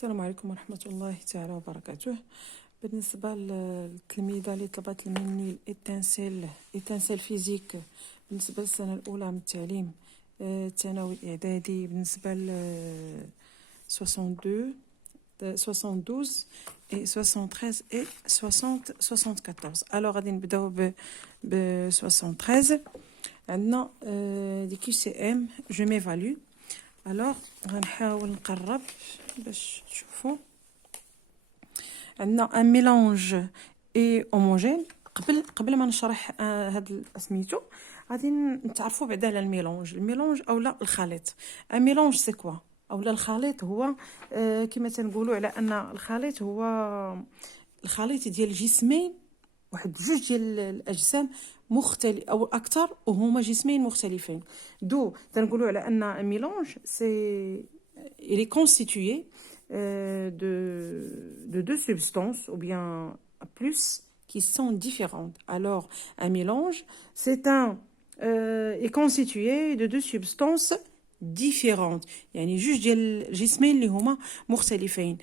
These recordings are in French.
السلام عليكم ورحمة الله تعالى وبركاته. بالنسبة للتلميذة اللي طلبت مني الإتانسيل فيزيك بالنسبة للسنة الأولى من التعليم الثانوي الإعدادي بالنسبة ل 62 72 et 73 et 74. Alors غادي نبداو ب 73. عندنا دي كيو سي ام جو ميفالو. alors غنحاول نقرب باش تشوفوا. عندنا ان ميلانج اي هوموجين. قبل ما نشرح هاد سميتو غادي نتعرفوا بعدا على الميلانج اولا الخليط. ان ميلانج سي كوا اولا الخليط هو كما تنقولوا على ان الخليط هو الخليط ديال جسمين، واحد جوج ديال الاجسام مختلف او اكثر وهما جسمين مختلفين. دو تنقولوا على ان ميلانج سي il est constitué de deux substances ou bien plus qui sont différentes. Alors un mélange est constitué de deux substances différentes. يعني جوج ديال الجسمين اللي هما مختلفين.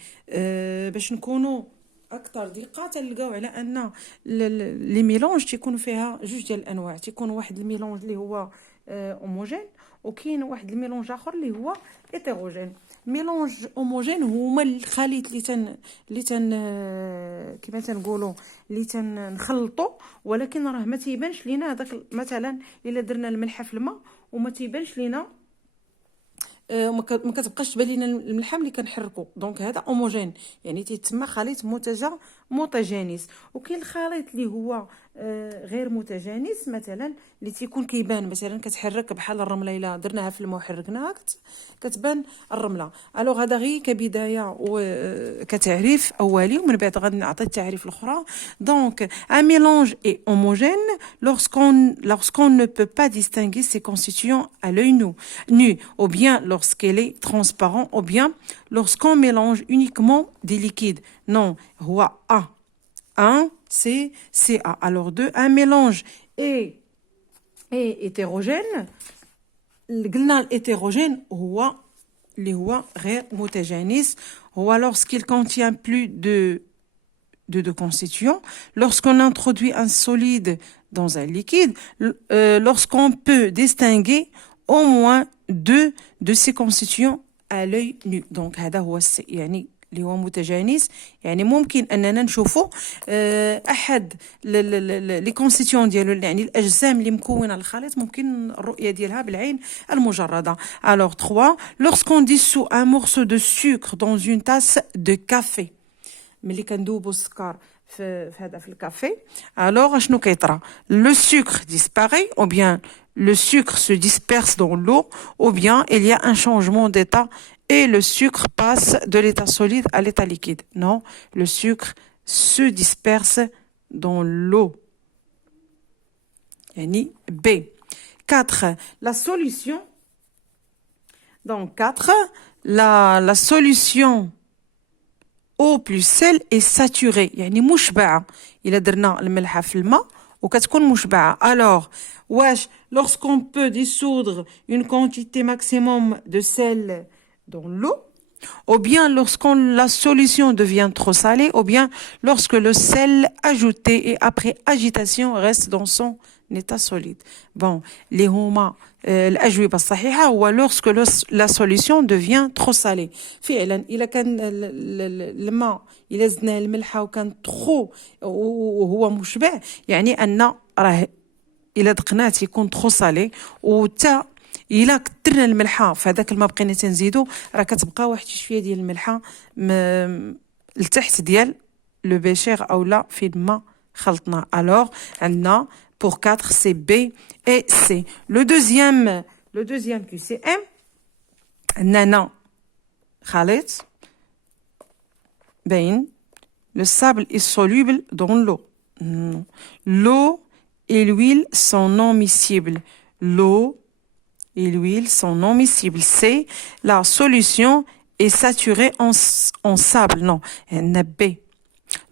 باش نكونوا اكثر دقه تلقاو على ان لي ميلونج تيكونوا فيها جوج ديال الانواع. تيكون واحد الميلونج اللي هو هوموجين وكاين واحد الميلونج اخر اللي هو هيتيروجين. ميلونج هوموجين هما الخليط اللي كما تنقولوا اللي تنخلطوا، ولكن راه ما تيبانش لينا هذاك. مثلا الا درنا الملحه في الماء وما تيبانش لينا ما كتبقاش تبان لينا الملحه ملي كنحركوا، دونك هذا هوموجين يعني تيتسمى خليط متجانس. وكاين الخليط اللي هو غير متجانس، مثلا اللي تيكون كيبان مثلا كتحرك بحال الرمله الا درناها في الماء وحركناها كتبان الرمله. الوغ هذا غير كبدايه وكتعريف اولي، ومن بعد غادي نعطي التعريف الاخرى. دونك un mélange est homogène lorsqu'on ne peut pas distinguer ses constituants à l'œil nu ou bien lorsqu'elle est transparent ou bien lorsqu'on mélange uniquement des liquides. Non, هو A. c'est CA. Alors deux, un mélange est hétérogène. قلنا الهيتيروجين هو اللي هو غير متجانس، هو lorsqu'il contient plus de deux constituants, lorsqu'on introduit un solide dans un liquide, lorsqu'on peut distinguer au moins deux de ces constituants à l'œil nu. Donc هذا هو يعني اللي هو متجانس. يعني ممكن اننا نشوفوا احد لي كونستيتيون ديالو، يعني الاجسام اللي مكونه الخليط ممكن الرؤيه ديالها بالعين المجرده. alors 3 lorsqu'on dissout un morceau de sucre dans une tasse de café. ملي كندوبوا السكر في الكافي alors شنو كيطرى؟ le sucre disparaît ou bien le sucre se disperse dans l'eau ou bien il y a un changement d'état et le sucre passe de l'état solide à l'état liquide. Non, le sucre se disperse dans l'eau. Yani B. 4. La solution. Donc 4. La solution eau plus sel est saturée. يعني مشبعة. إلا درنا الملحة في الماء وكتكون مشبعة. Alors, واش lorsqu'on peut dissoudre une quantité maximum de sel dans l'eau, ou bien lorsqu'on la solution devient trop salée, ou bien lorsque le sel ajouté et après agitation reste dans son état solide. Bon, les هما الأجوبة الصحيحة هو lorsque la solution devient trop salée. فعلا إلا كان الماء إلا زدنا الملحة وكان trop وهو مشبع، يعني أن راه إلا دقناه تيكون trop salé، وتا إلا كثرنا الملحه في هذاك الماء بقينا تنزيدو راه كتبقى واحد شويه ديال الملحه لتحت ديال لو بيشير اولا في الماء خلطنا. alors عندنا pour 4 c'est B et C. le deuxième QCM عندنا خليط باين le sable est soluble dans l'eau. l'eau et l'huile sont non miscibles. l'eau et l'huile sont non miscibles. C'est la solution est saturée en sable. Non, B.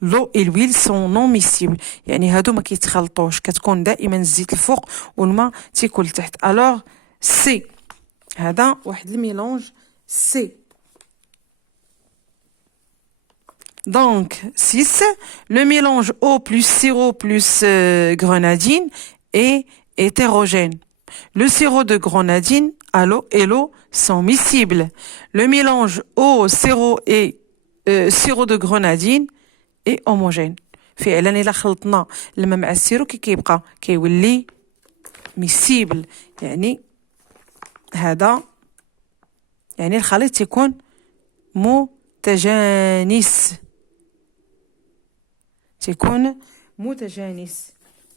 l'eau et l'huile sont non miscibles. يعني هادو ما كيتخلطوش، كتكون دائما الزيت الفوق والماء تيكون لتحت. alors C. هذا واحد الميلونج C. Donc, 6, le mélange eau plus sirop plus grenadine est hétérogène. Le sirop de grenadine et l'eau sont miscibles. Le mélange eau, sirop et sirop de grenadine est homogène. فعلا إلا خلطنا الماء مع السيرو كيبقى كيولي miscible. يعني هذا يعني الخليط تيكون متجانس.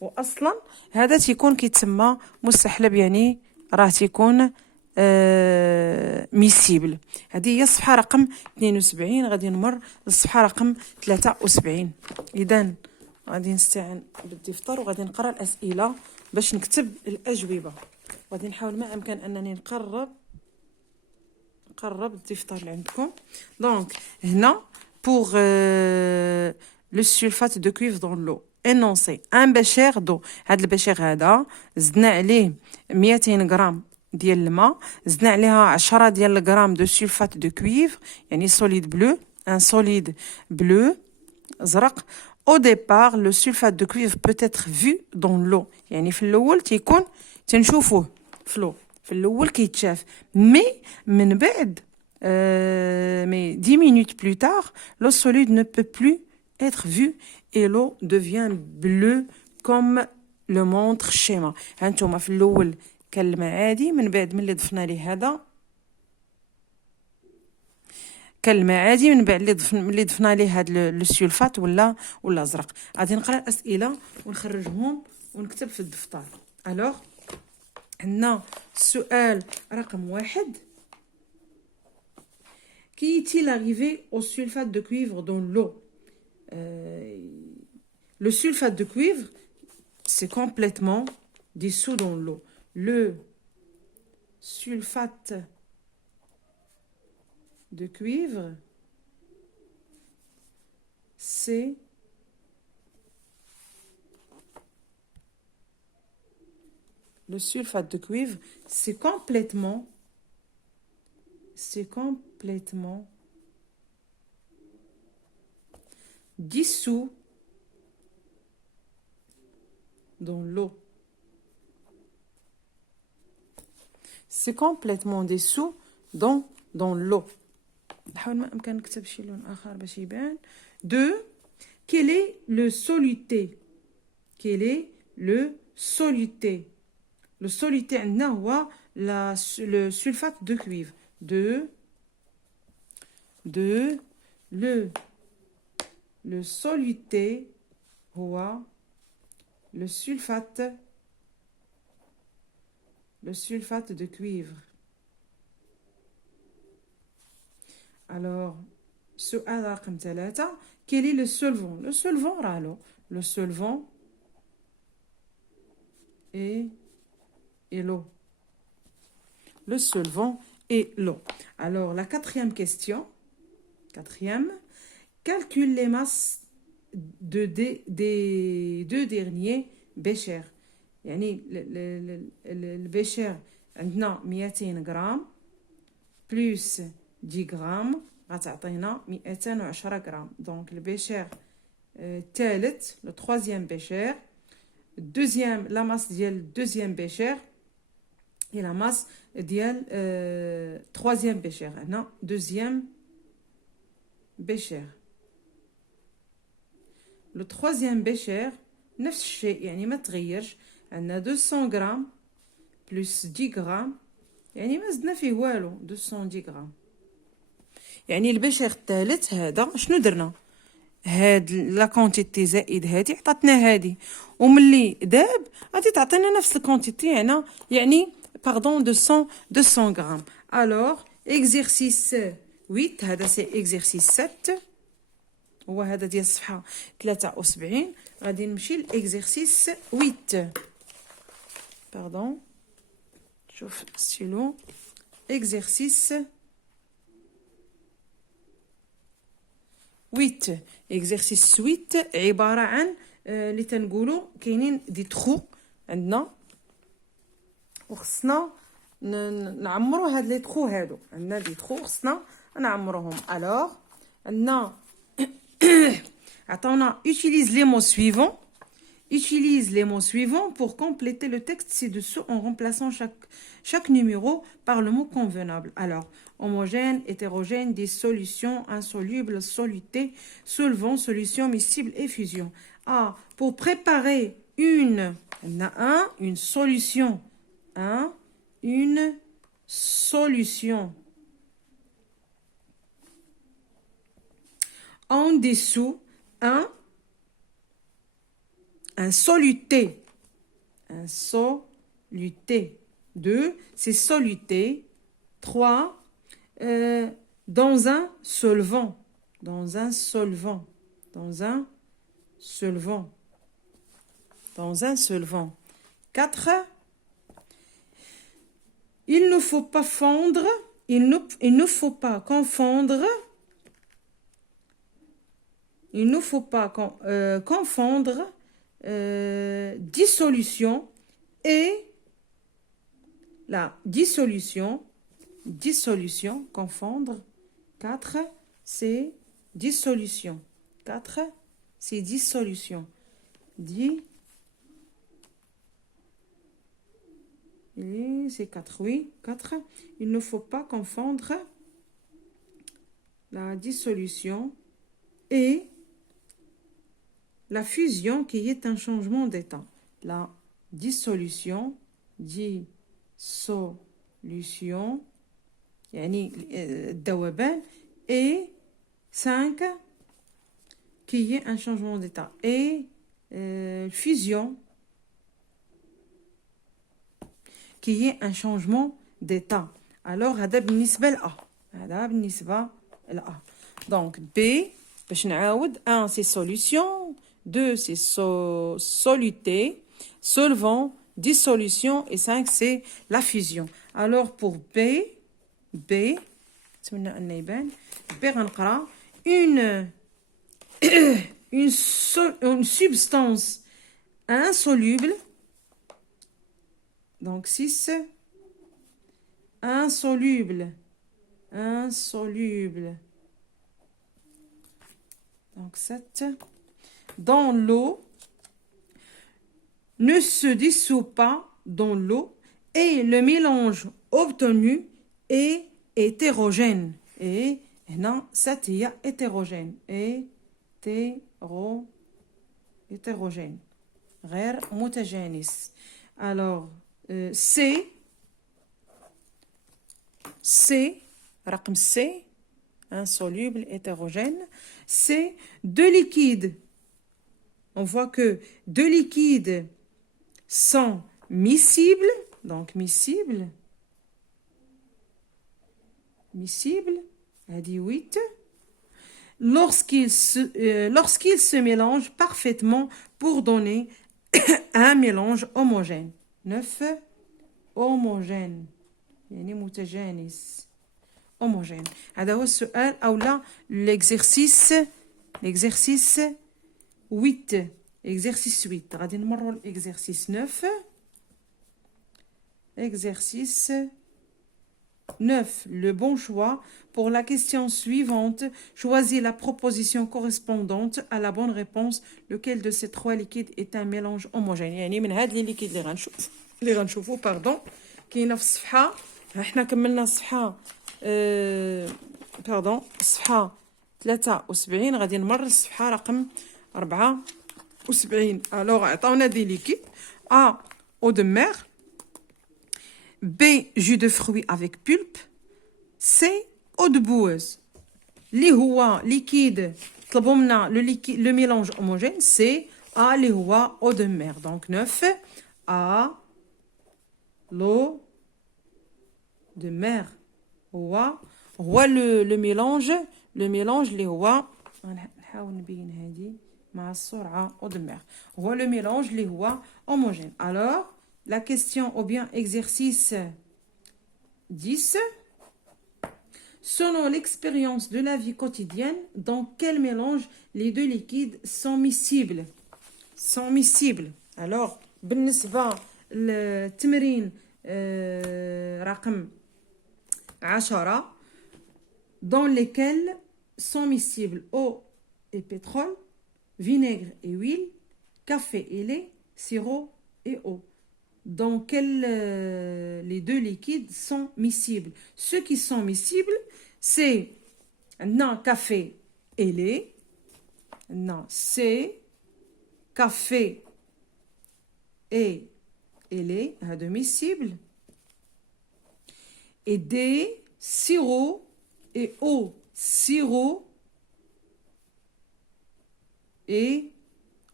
واصلا هذا تيكون كيتسمى مستحلب، يعني راه تيكون ميسيبل. هذه هي الصفحه رقم 72. غادي نمر للصفحه رقم 73. اذا غادي نستعن بالدفتر وغادي نقرا الاسئله باش نكتب الاجوبه. غادي نحاول ما امكن انني نقرب الدفتر اللي عندكم. دونك هنا pour le sulfate de cuivre dans l'eau énoncé un bécher d'eau. هذا البشير هذا زدنا عليه 200 غرام ديال الماء، زدنا عليها 10 ديال الغرام دو سولفات دو كويفر، يعني solide bleu، un solide bleu ازرق. au départ le sulfate de cuivre peut être vu dans l'eau، يعني في الاول تيكون تنشوفوه في l'eau، في الاول كيتشاف، مي من بعد mais 10 minutes plus tard l'eau solide ne peut plus être vue et l'eau devient bleue comme le montre schéma. هانتوما في الاول كان الماء عادي، من بعد ملي ضفنا ليه هذا كان الماء عادي، من بعد ملي ضفنا ليه هذا السولفات ولا ازرق. غادي نقرا الاسئله ونخرجهم ونكتب في الدفتر. الوغ عندنا السؤال رقم 1. Qu'est-il arrivé au sulfate de cuivre dans l'eau? Le sulfate de cuivre, c'est complètement dissous dans l'eau. Le sulfate de cuivre, c'est complètement dissous dans l'eau. C'est complètement dissous dans l'eau. نحاول ما امكن نكتب شي لون اخر باش يبان. 2. Quel est le soluté? Le soluté عندنا هو le sulfate de cuivre. 2. Le soluté هو le sulfate de cuivre. Alors, سؤال رقم 3. Quel est le solvant? Le solvant راه l'eau. Le solvant et l'eau. Le solvant et l'eau. Alors, la 4e question. 4e. Calcule les masses des 2 derniers béchers. يعني البيشير عندنا 200 غرام بلس 10 غرام غتعطينا 210 غرام. دونك البيشير الثالث لو troisième bécher، الدوزيام لا ماس ديال الدوزيام بيشير هي لا ماس ديال troisième bécher. هنا دوزيام بيشير. لو troisième bécher نفس الشيء، يعني ما تغيرش، عندنا 200 غرام بلس 10 غرام، يعني ما زدنا فيه والو، 210 غرام. يعني البشير الثالث هذا شنو درنا؟ هاد لا كونتيتي زائد هادي عطاتنا هادي، وملي داب غادي تعطينا نفس الكونتيتي هنا، يعني باردون 200 غرام. الوغ اكزرسيس 8 هذا سي اكزرسيس 7 هو هذا ديال الصفحه 73. غادي نمشي لاكزرسيس 8. باردون شوف ستيلو. اكزرسيس 8. اكزرسيس 8 عباره عن اللي تنقولوا كاينين دي تخو عندنا، وخصنا نعمروا هاد لي تخو هادو. عندنا دي تخو خصنا نعمروهم. الوغ عندنا Attends, utilise les mots suivants. Utilise les mots suivants pour compléter le texte ci-dessous en remplaçant chaque numéro par le mot convenable. Alors, homogène, hétérogène, dissolution, insoluble, soluté, solvant, solution, miscible et fusion. Ah, pour préparer une solution. Une solution. En dessous, un soluté. Un soluté. 2, c'est soluté. 3, dans un solvant. Dans un solvant. Dans un solvant. Dans un solvant. 4, il ne faut pas fondre. Il ne faut pas confondre. Il ne faut pas confondre dissolution et la dissolution, confondre. 4, c'est dissolution. 4, c'est dissolution. C'est 4, oui. 4, il ne faut pas confondre la dissolution et la fusion qui est un changement d'état. La dissolution, يعني الذوبان, et 5 qui est un changement d'état. Et fusion qui est un changement d'état. Alors, هذا بالنسبة لأ. هذا بالنسبة لأ. Donc, B, باش نعاود, 1 c'est solution, 2 c'est soluté, solvant, dissolution, et 5 c'est la fusion. Alors pour B نتمنى أن يبان. B غنقرا une substance insoluble. Donc 6, insoluble. Donc 7, dans l'eau, ne se dissout pas dans l'eau et le mélange obtenu est hétérogène. Et non, 7 هي hétérogène. hétérogène. غير متجانس. Alors, رقم C, insoluble, hétérogène, c'est deux liquides. On voit que deux liquides sont miscibles, donc miscibles, a dit 8, lorsqu'ils se mélangent parfaitement pour donner un mélange homogène. 9, homogène, يعني متجانس. homogène. هذا هو السؤال أو لا l'exercice 8. exercice 8. غادي نمروا l'exercice 9. exercice 9. Le bon choix pour la question suivante. Choisis la proposition correspondante à la bonne réponse. Lequel de ces trois liquides est un mélange homogène. يعني من هاد les liquides اللي غنشوفوا pardon كاينه في الصفحه. احنا كملنا الصفحه الصفحة 73. غادي نمر الصفحة رقم 74. alors عطاونا دي ليكيد. A, eau de mer. B, jus de fruits avec pulpe. C, eau de boueuse. اللي هو liquide طلبوا منا le mélange homogène. C, A اللي هو eau de mer. donc 9, A, l'eau de mer. هو le mélange اللي هو نحاول نبين هذه مع السرعة eau de mer. هو le mélange اللي هو homogène. alors la question ou bien exercice 10. Selon l'expérience de la vie quotidienne, dans quel mélange les deux liquides sont miscibles? alors بالنسبة للتمرين رقم 10 dans lesquels sont miscibles eau et pétrole, vinaigre et huile, café et lait, sirop et eau. Dans quels les deux liquides sont miscibles? Ceux qui sont miscibles, c'est non café et lait, non c'est café et lait, هادو miscibles, et des sirop et eau, sirop et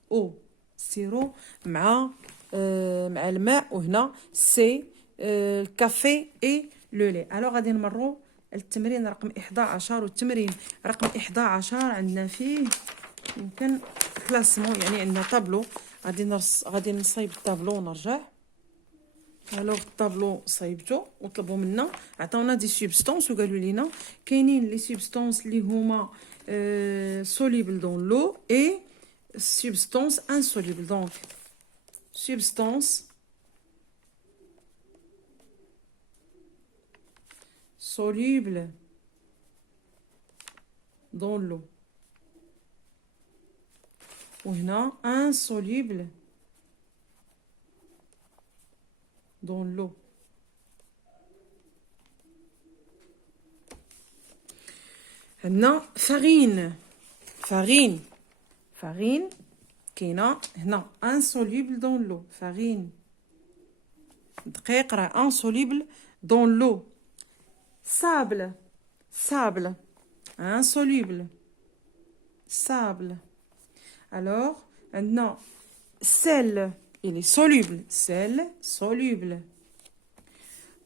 eau, sirop مع مع الماء وهنا سي الكافي اي لو لي. الوغ غادي نمروا التمرين رقم 11. والتمرين رقم 11 عندنا فيه يمكن كلاسمون، يعني عندنا طابلو. غادي نصايب الطابلو ونرجع. الوغ الطابلو صايبته وطلبوا منا، عطاونا دي سوبستانس وقالوا لينا كاينين لي سوبستانس اللي هما solubles dans l'eau et substances insolubles. Donc substance soluble dans l'eau وهنا insoluble dans l'eau. هنا farine كاينه هنا insoluble dans l'eau. farine دقيق راه insoluble dans l'eau. sable insoluble. sable. alors maintenant sel il est soluble. sel soluble.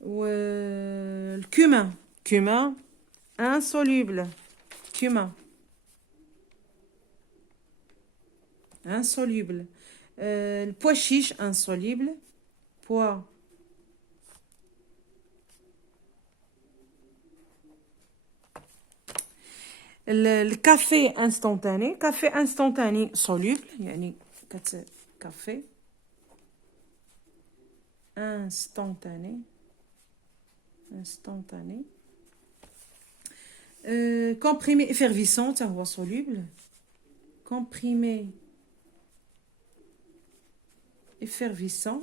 le cumin insoluble. cumin insoluble. le pois chiche insoluble. pois le café instantané soluble، يعني café instantané. comprimé effervescent ça هو soluble. comprimé effervescent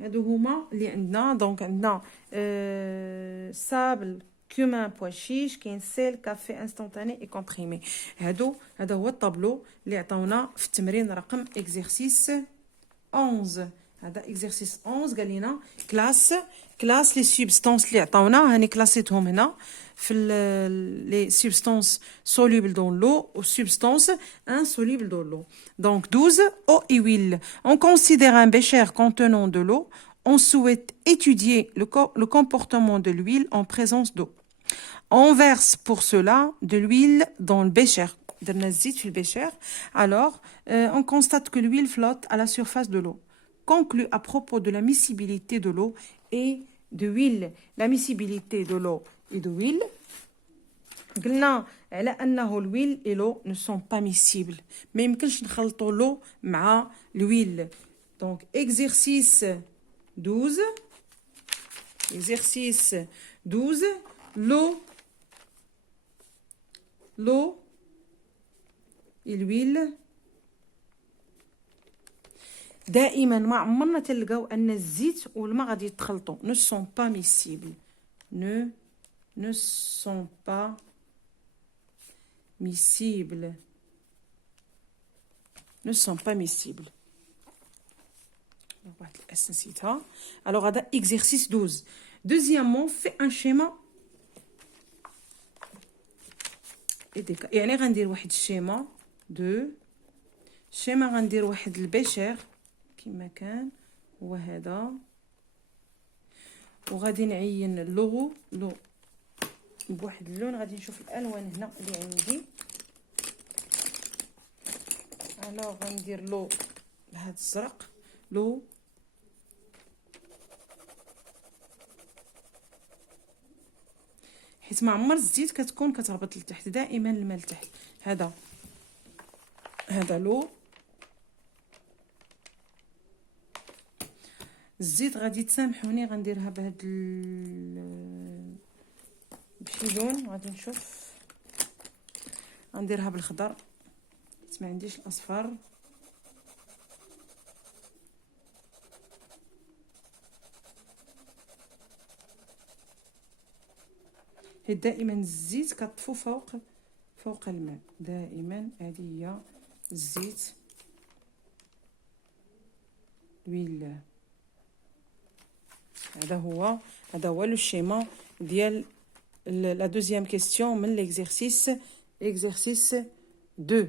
هادو هما اللي عندنا. دونك عندنا سابل كومان بوا شيش كاين سيل كافي انستونتاني اي كومبريمي. هذا هو الطابلو اللي عطاونا في التمرين رقم اكزرسيس 11. هذا اكزرسيس 11 قال لنا كلاس لي سوبستانس اللي عطاونا. هاني كلاسيتهم هنا في les substances solubles dans l'eau ou substances insolubles dans l'eau. Donc 12, eau et huile. On considère un bécher contenant de l'eau. On souhaite étudier le comportement de l'huile en présence d'eau. On verse pour cela de l'huile dans le bécher. Alors, on constate que l'huile flotte à la surface de l'eau. Conclut à propos de la miscibilité de l'eau et de l'huile. La miscibilité de l'eau et de l'huile. قلنا على أنه الويل et l'eau ne sont pas miscibles. ما يمكنش نخلطوا l'eau مع l'huile. Donc exercice 12. Exercice 12. L'eau et l'huile. دائما ما عمرنا تلقاو أن الزيت والماء غادي يتخلطوا. Ne sont pas miscibles. Ne sont pas miscibles. Ne sont pas miscibles. Alors, هذا exercice 12. Deuxièmement, fais un schéma. يعني غندير واحد الشيما غندير واحد البشر كما كان هو هذا، وغادي نعين اللوغو بواحد اللون. غادي نشوف الالوان هنا اللي عندي. الوغ غندير لو بهذا الزرق حيت ما عمر الزيت كتكون كتهبط لتحت، دائما الماء لتحت. هذا لو الزيت غادي تسامحوني غنديرها بهاد بشي لون غادي نشوف غنديرها بالخضر حيت ما عنديش الاصفر. دائما الزيت كطفو فوق الماء، دائما هذه هي الزيت لويل. هذا هو لو شيما ديال لا دوزيام كيسيون من ليكزرسيس 2.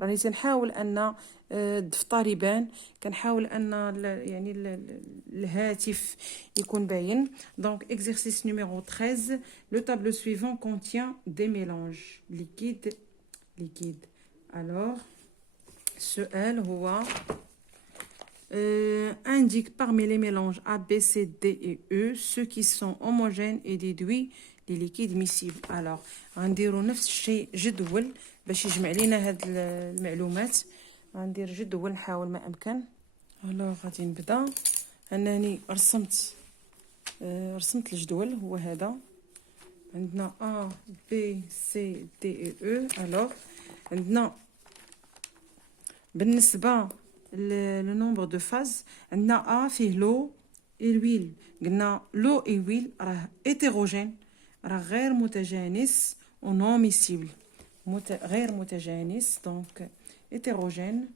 راني تنحاول ان الدفتر يبان، كنحاول ان يعني الهاتف يكون باين. دونك exercice numéro 13 le tableau suivant contient des mélanges liquides. Alors السؤال هو indique parmi les mélanges A, B, C, D et E ceux qui sont homogènes et déduit les liquides miscibles. Alors غنديروا نفس الشيء جدول باش يجمع لينا هاد المعلومات. غندير جدول نحاول ما امكن. الوغ غادي نبدا. انني رسمت الجدول هو هذا. عندنا A B C D et E. الوغ عندنا بالنسبه لو نومبر دو فاز عندنا A فيه لو اي لويل. قلنا لو اي ويل راه هيتيروجين، راه غير متجانس و نون ميسيبل. غير متجانس دونك هيتيروجين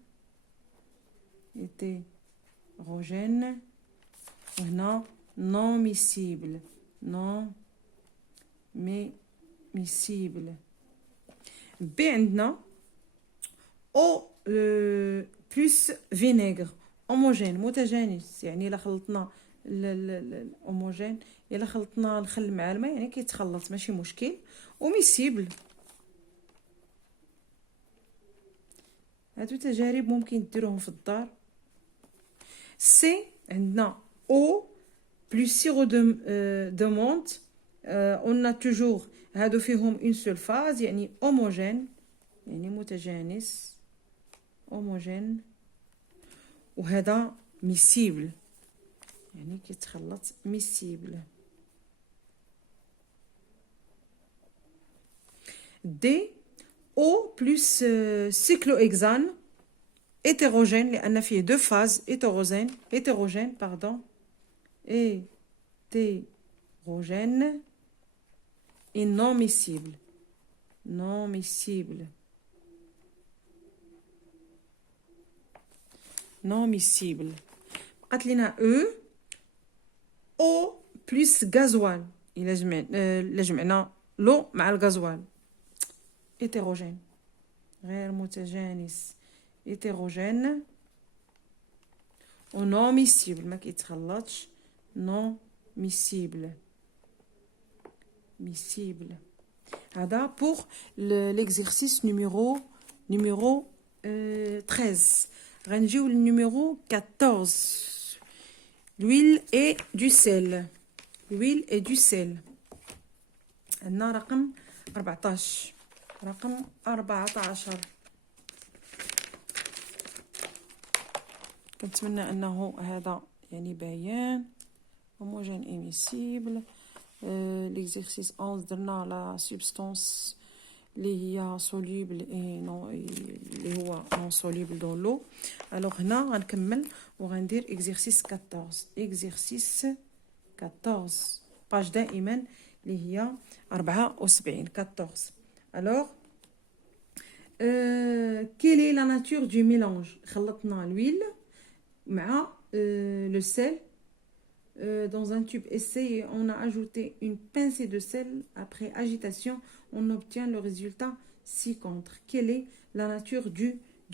وهنا نون ميسيبل بي عندنا او بلس فينيغر هوموجين متجانس، يعني الا خلطنا الهوموجين الا خلطنا الخل مع الماء يعني كيتخلط ماشي مشكل. وميسيبل هادو تجارب ممكن ديروهم في الدار. سي عندنا او بلس سيرو دو مونت اون توجور هادو فيهم اون سول فاز يعني هوموجين يعني متجانس هوموجين. وهذا ميسيبل يعني كيتخلط ميسيبل. دي او بلس سيكلوهكسان hétérogène لأن فيه دو فاز hétérogène pardon hétérogène et non miscible. بقات لينا او بلس غازوال إلا جمعنا لو مع الغازوال hétérogène غير متجانس hétérogène و non miscible ما كيتخلطش non miscible. هذا pour l'exercice numéro 13. غنجيو للنيميرو 14 l'huile et du sel. عندنا رقم 14. كنتمنى انه هذا يعني باين هوموجين ايميسيبل. l'exercice 11 درنا لا سبستانس اللي هي soluble اللي هو non soluble dans l'eau. alors هنا غنكمل وغندير exercice 14 باج دائما اللي هي 74 14. alors quelle est la nature du mélange. خلطنا l'huile مع le sel dans un tube essai. On a ajouté une pincée de sel. Après agitation, on obtient le résultat ci-contre. Quelle est la nature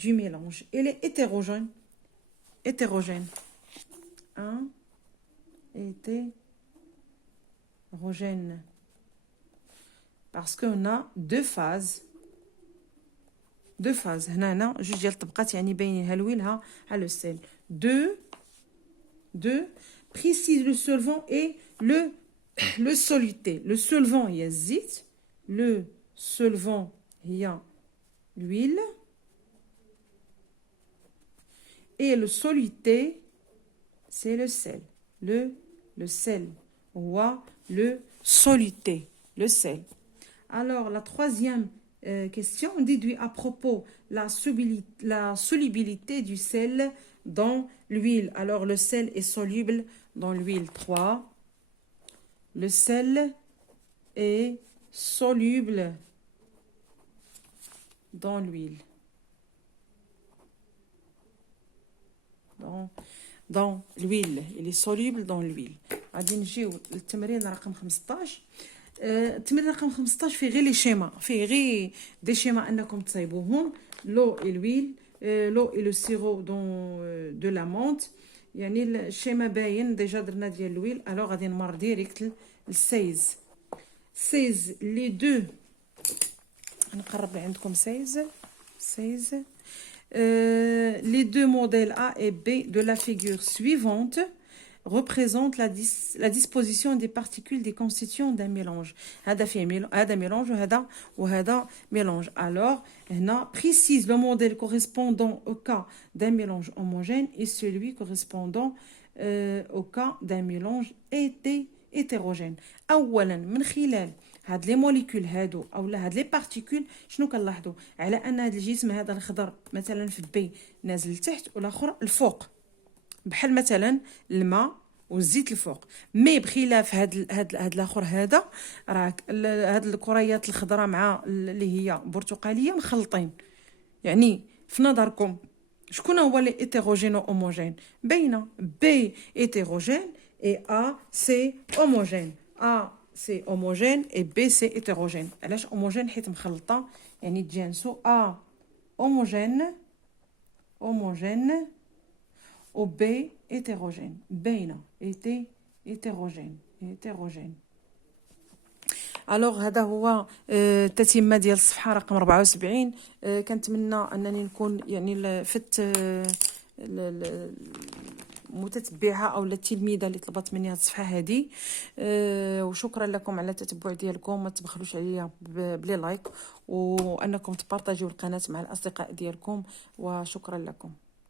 du mélange. Elle est hétérogène. Hétérogène. Parce qu'on a deux phases. هنا جوج ديال الطبقات يعني باينين ها الويل ها لو سيل. deux précise le solvant et le soluté. Le solvant هي الزيت, le solvant هي l'huile et le soluté c'est le sel. Le sel. هو le soluté, le sel. Alors, la troisième question, on déduit à propos la solubilité du sel dans l'huile. Alors, le sel est soluble dans l'huile. 3. Le sel est soluble dans l'huile. Dans l'huile. Il est soluble dans l'huile. غادي نجيو للتمرين رقم 15. التمرين رقم 15 فيه غير لي شيما، فيه غير دي شيما انكم تصايبوهم. لو اي لويل، لو اي لو سيرو دون دو لا مونت. يعني الشيما باين ديجا درنا ديال الويل. الوغ غادي نمر ديريكت ل 16 لي دو. نقرب عندكم 16 les deux modèles A et B de la figure suivante représentent la disposition des particules des constituants d'un mélange. هذا mélange وهذا mélange. Alors, هنا précise le modèle correspondant au cas d'un mélange homogène et celui correspondant au cas d'un mélange hétérogène. أولا من خلال هاد لي موليكول هادو اولا هاد لي بارتيكول شنو كنلاحظوا؟ على ان هاد الجسم هذا الخضر مثلا في بي نازل لتحت والاخر الفوق، بحال مثلا الماء والزيت الفوق. مي بخلاف هاد الاخر هذا راك هاد الكريات الخضراء مع اللي هي برتقاليه مخلطين. يعني في نظركم شكون هو لي هيتيروجين و هوموجين؟ باينه بي هيتيروجين اي ا سي هوموجين. ا سي هوموجين اي بي سي هيتيروجين. علاش هوموجين؟ حيت مخلطه يعني تجانسو. ا هوموجين و بي هيتيروجين. باينه هيتيروجين. الوغ هذا هو التتمه ديال الصفحه رقم 74. كنتمنى انني نكون يعني فت متتبعه او التلميذه اللي طلبت مني هذه الصفحه هذه. وشكرا لكم على التتبع ديالكم. ما تبخلوش عليا بلي لايك وانكم تبارطاجيو القناه مع الاصدقاء ديالكم، وشكرا لكم.